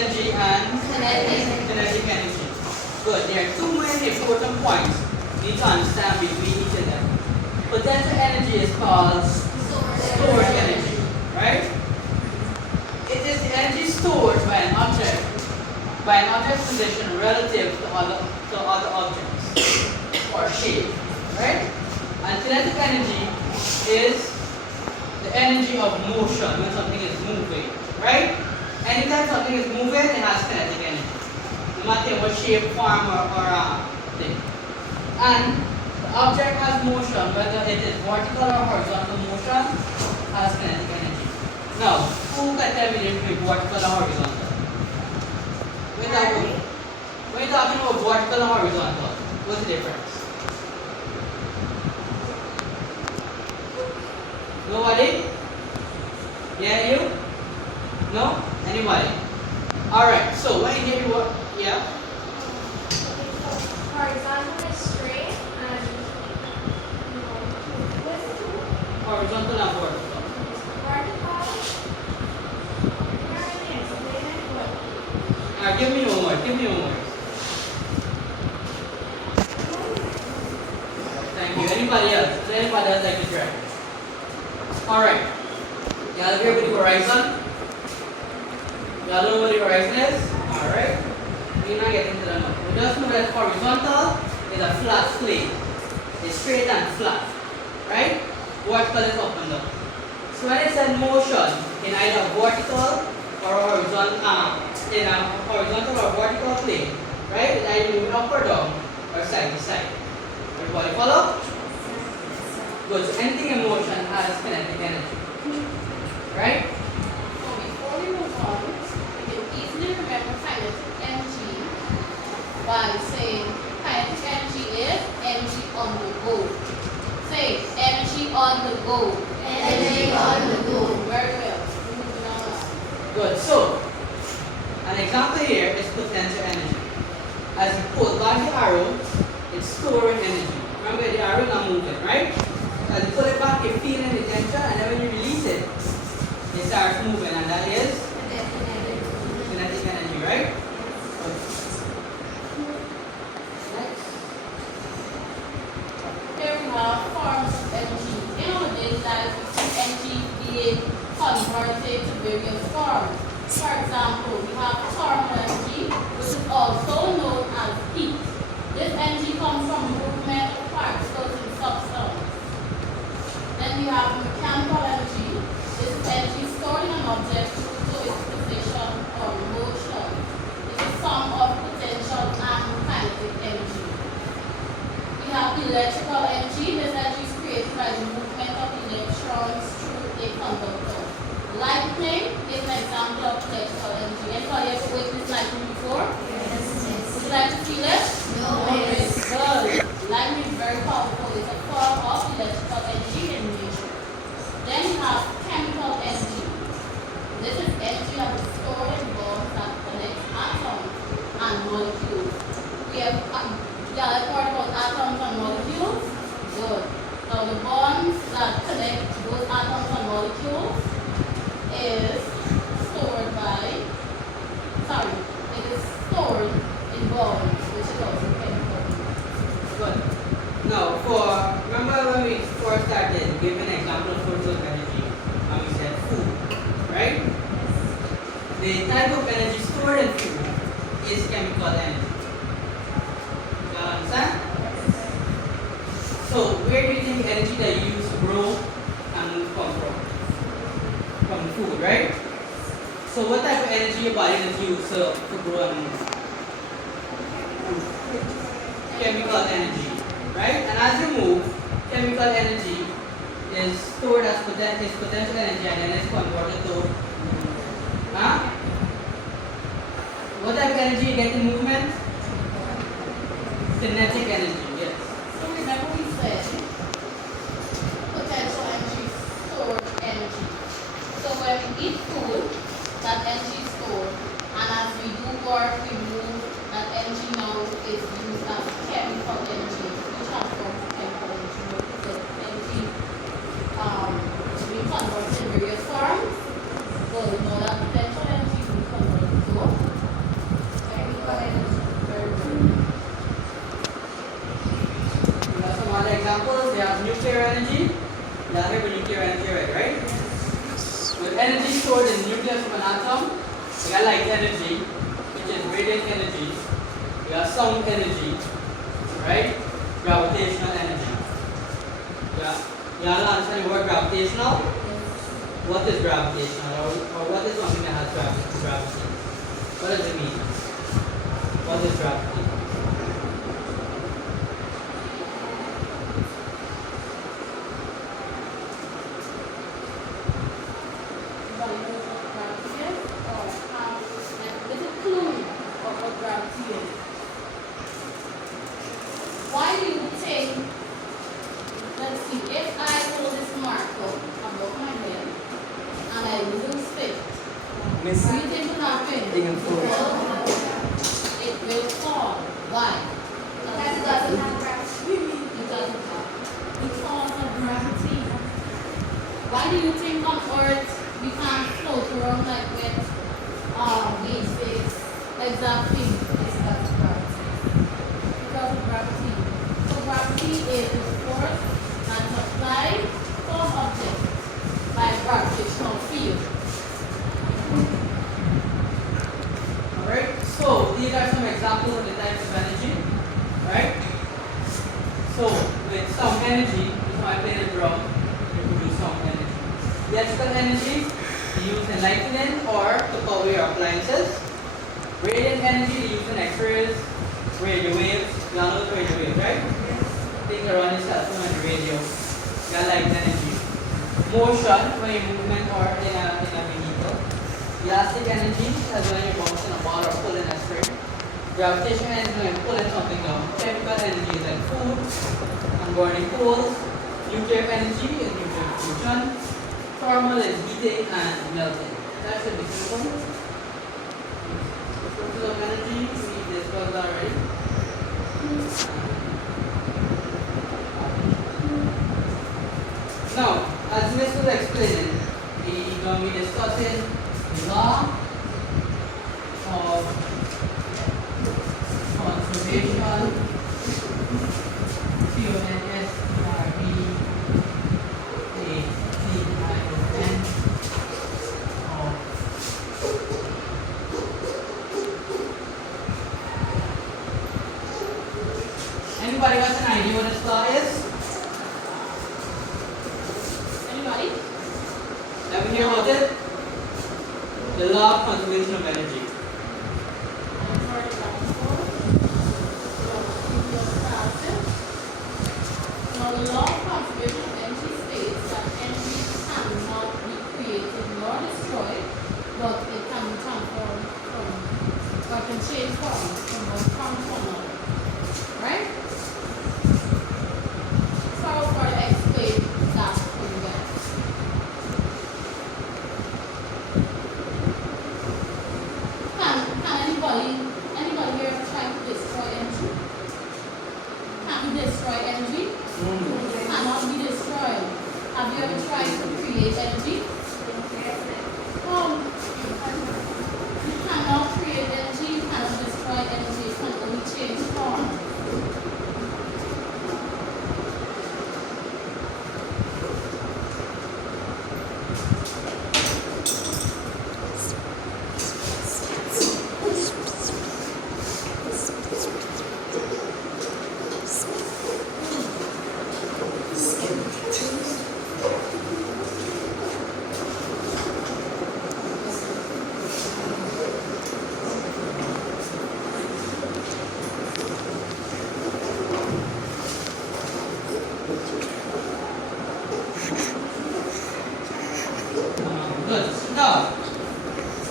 energy and kinetic energy. Good. There are two main important points you need to understand between each of them. Potential energy is called stored energy, right? It is the energy stored by an object's position relative to other objects or shape, right? And kinetic energy is the energy of motion when something is moving, right? Anytime something is moving, it has kinetic energy, no matter what shape, form, or thing. And the object has motion, whether it is vertical or horizontal motion, has kinetic energy. Now, who can tell me the difference between vertical and horizontal? When you're talking about vertical and horizontal, what's the difference? Nobody? Yeah, you? No? Anybody? Alright, so when you hear what? Yeah? Horizontal is straight and Horizontal and vertical. vertical. Can I explain it? But Give me one more. Thank you. Anybody else? Does anybody else like to try? Alright. Y'all agree with the horizon? Y'all know what the horizon is? Alright. We're not getting to that much. We just know that horizontal is a flat plane. It's straight and flat. Right? Vertical is up and down. So when it's in motion in either vertical or horizontal, in a horizontal or vertical plane, right? It's either moving up or down or side to side. Everybody follow? Good. So anything in motion has kinetic energy. Right? So before we move on, we can easily remember kinetic energy by saying kinetic energy is energy on the go. Say energy on the go. Energy on the go. Very well. Moving on. Good. So an example here is potential energy. As you pull back the arrow, it's storing energy. Remember the arrow is not moving, right? As you pull it back, you're feeling the tension, and then when you release it, it starts moving, and that is kinetic energy, right? Okay. Next. Here we have forms of energy. In our daily life, we see energy being converted to various forms. For example, we have thermal energy, which is also known as heat. This energy comes from movement of particles in substance. Then we have mechanical energy. This is energy stored in an object due to its position or motion. It is sum of potential and kinetic energy. We have electrical energy. This energy is created by the movement of electrons through a conductor. Lightning is an example of electrical energy. Anybody ever witnessed lightning before? Yes. Would you like to feel it? No. It's good. Lightning is very powerful. It's a form of electrical energy in nature. Then we have chemical energy. This is energy that is stored in bonds that connect atoms and molecules. We have part about atoms and molecules. Good. Now the bonds that connect those atoms and molecules is stored in bonds, which is also chemical. Good. Now, remember when we first started, give an example of source of energy, and we said food, right? The type of energy stored in food is chemical energy. You understand? So, where do you think energy that you use to grow and move come from? From food, right? So, what type of energy your body does use to grow and move? Chemical energy. Right? And as you move, chemical energy is stored as potential energy and then it's converted to what type of energy you get in movement? Kinetic energy, yes. So remember we said potential energy is stored energy. So when we eat food, that energy is stored. And as we do work, we move, that energy now is used as chemical energy. We transform to chemical energy. So energy we convert in various forms. So we know that potential energy we convert to nuclear energy. Y'all hear about nuclear energy already, right? With energy stored in the nucleus of an atom, we got light energy, which is radiant energy. We got sound energy, right? Gravitational energy. Yeah. Y'all understand the word gravitational? What is gravitational? Or what is something that has gravity? What does it mean? What is gravity? Why do you think, let's see, if I hold this marker above my head and I lose it, Miss, what do you think will happen? It will fall. It will fall. Why? Because it doesn't have gravity. It doesn't have. Because of gravity. Why do you think on Earth we can't float around like with basic exact thing? It's because of gravity. Because of gravity. So gravity is the force that's applied to an object by gravitational field. Alright, so these are some examples of the types of energy. Right? So with some energy, if I play the drum, you produce some energy. Electrical energy is used in lighting or to power your appliances. Radiant energy is used in X-rays, radio waves. You all know the radio waves, right? Things around your cell phone and the radio. You got light energy. Motion, when you movement or in a vehicle. Elastic energy is when you're bouncing a ball or pulling a string. Gravitational energy is when you're pulling something down. Chemical energy is like food and burning coals. Nuclear energy is nuclear fusion. Thermal is heating and melting. That should be simple. Sources of energy, we discussed already. Now, as Miss was explaining, we're going to be discussing the law of conservation, Anybody got an idea what this law is? Anybody? Ever hear about it? The law of conservation of energy. Now, the law of conservation of energy states that energy cannot be created nor destroyed, but it can be transformed or can change form from one form to another. Right? So I will further explain that for you guys. Can anybody here ever try to destroy energy? Can you destroy energy? Cannot be destroyed. Have you ever tried to create energy? You cannot create energy, you cannot destroy energy, you can only change form. Good. Now,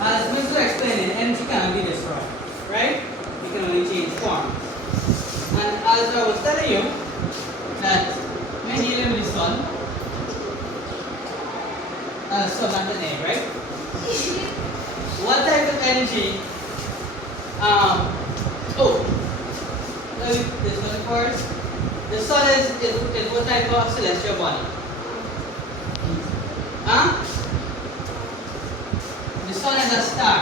as Mr. explained, energy cannot be destroyed, right? It can only change form. And as I was telling you, that when you live in the sun, sun and the egg, right? What type of energy? Let me discuss it first. The sun is what type of celestial body? Huh? The sun is a star.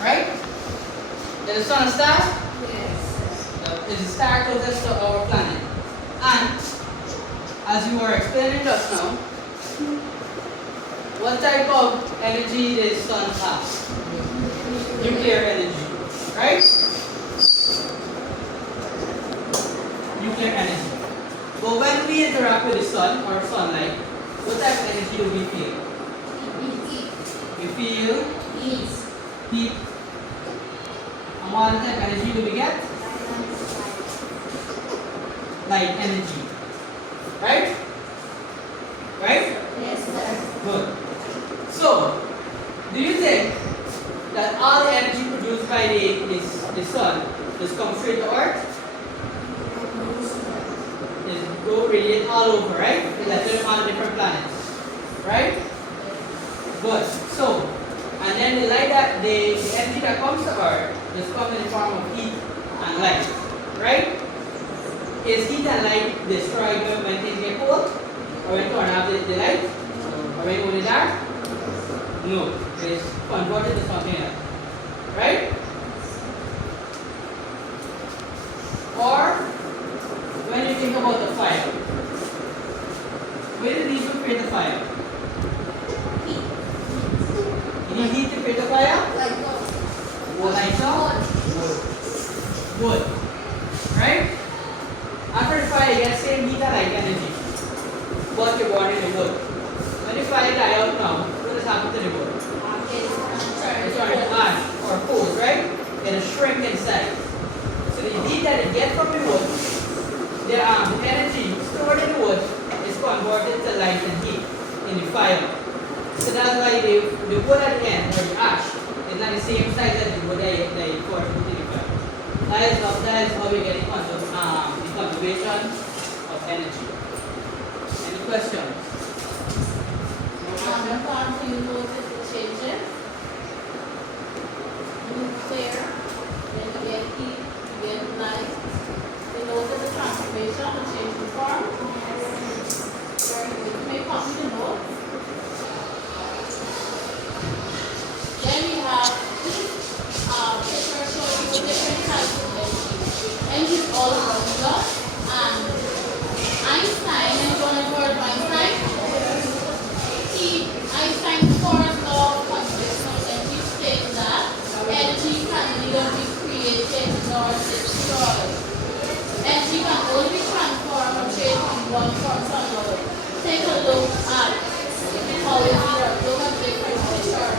Right? Is the sun a star? Yes. Is the star closest to our planet. And as you were explaining just now, what type of energy the sun has? Nuclear energy, right? Nuclear energy. But when we interact with the sun or sunlight, what type of energy do we feel? We feel heat. And what type of energy do we get? Light energy. Right? Right? Yes, sir. Good. So, do you think that all the energy produced by the sun just comes straight to Earth? It go radiate all over, right? It's on different planets. Right? Good. So, and then the light that the energy that comes to Earth just comes in the form of heat and light. Right? Is heat and light destroyed when things get cold? Or when you turn off the light? Or when you go in the dark? No. It's converted to something else. Right? Or when you think about the fire, where did these two create the fire? You need heat to create the fire? Wood. Right? After the fire, you get same heat and light energy. But you burn in the wood. When the fire die out now, what has happened to the wood? It's turning to ash or coals, right? It'll shrink in size. So the heat that it gets from the wood, the energy stored in the wood is converted to light and heat in the fire. So that's why the wood at the end, or the ash, is not the same size as the wood that you put in the fire. That is how we get the conservation of energy. Any questions? On the farm, you notice the changes. Nuclear, then you get heat, you get light. You notice the transformation, the change in form. Very good. You may copy the note. Then we have this picture showing you different types of energy. Energy is all around us, and Einstein, anyone have heard of Einstein? Einstein's fourth law of conservation of energy states that energy can neither be created nor destroyed. Energy can only be transformed or changed from one form to another. Take a look at how it works. Look at the different pictures.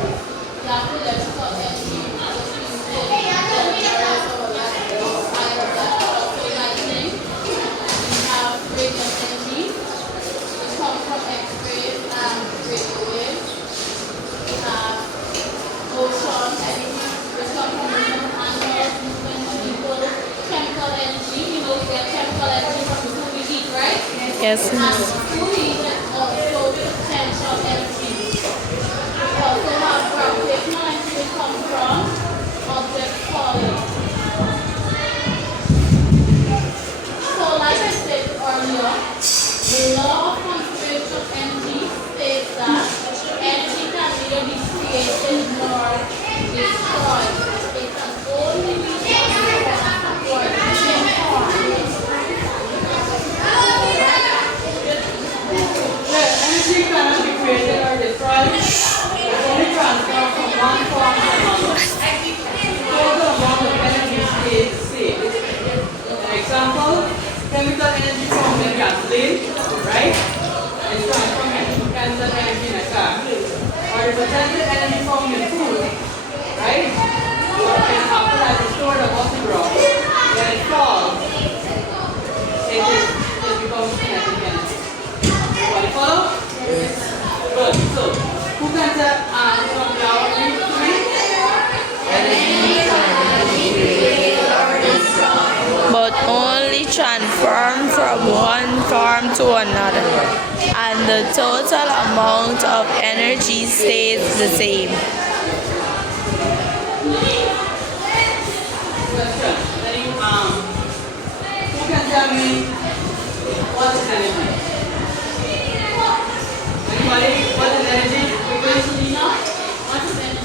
You have electrical energy, lightning. We have radiant energy, which comes from X-rays and radio waves. We have ocean energy, which comes from movement of animals, movement of people. Chemical energy, you know we get chemical energy from the food we eat, right? Yes, And miss. food we eat is also potential energy. We also have gravitational energy, which comes from objects falling. So like I said earlier, the law of conservation of energy states that energy can neither be created nor destroyed. It can only be transformed or transformed. Energy cannot be created or destroyed. It's only transferred from one form to another. Total amount of energy stays the same. For example, chemical energy from the gasoline, right? It's transformed into potential energy in a car. Or the potential energy from the food, right? Or in an apple that is stored above the ground. When it falls, it becomes kinetic energy. Everybody follow? Yes. Good. So, who can tell from now read to me? But only transform from one form to another, and the total amount of energy stays the same. Question. Who can tell me what is energy? Anybody? What is energy? Quickly, Selena, what is energy?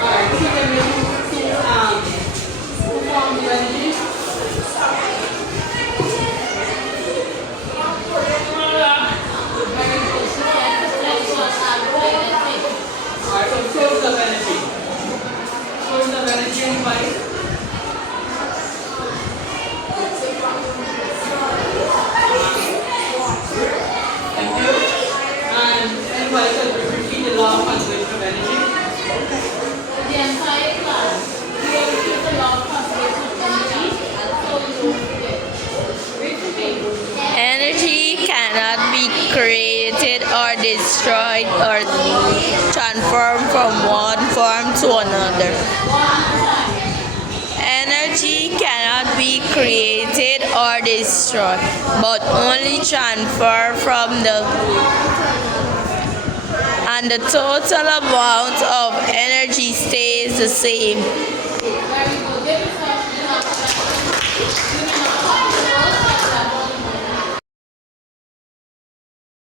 Alright. cannot be created or destroyed or transformed from one form to another. Energy cannot be created or destroyed, but only transferred from and the total amount of energy stays the same. Very good. Give yourself, you have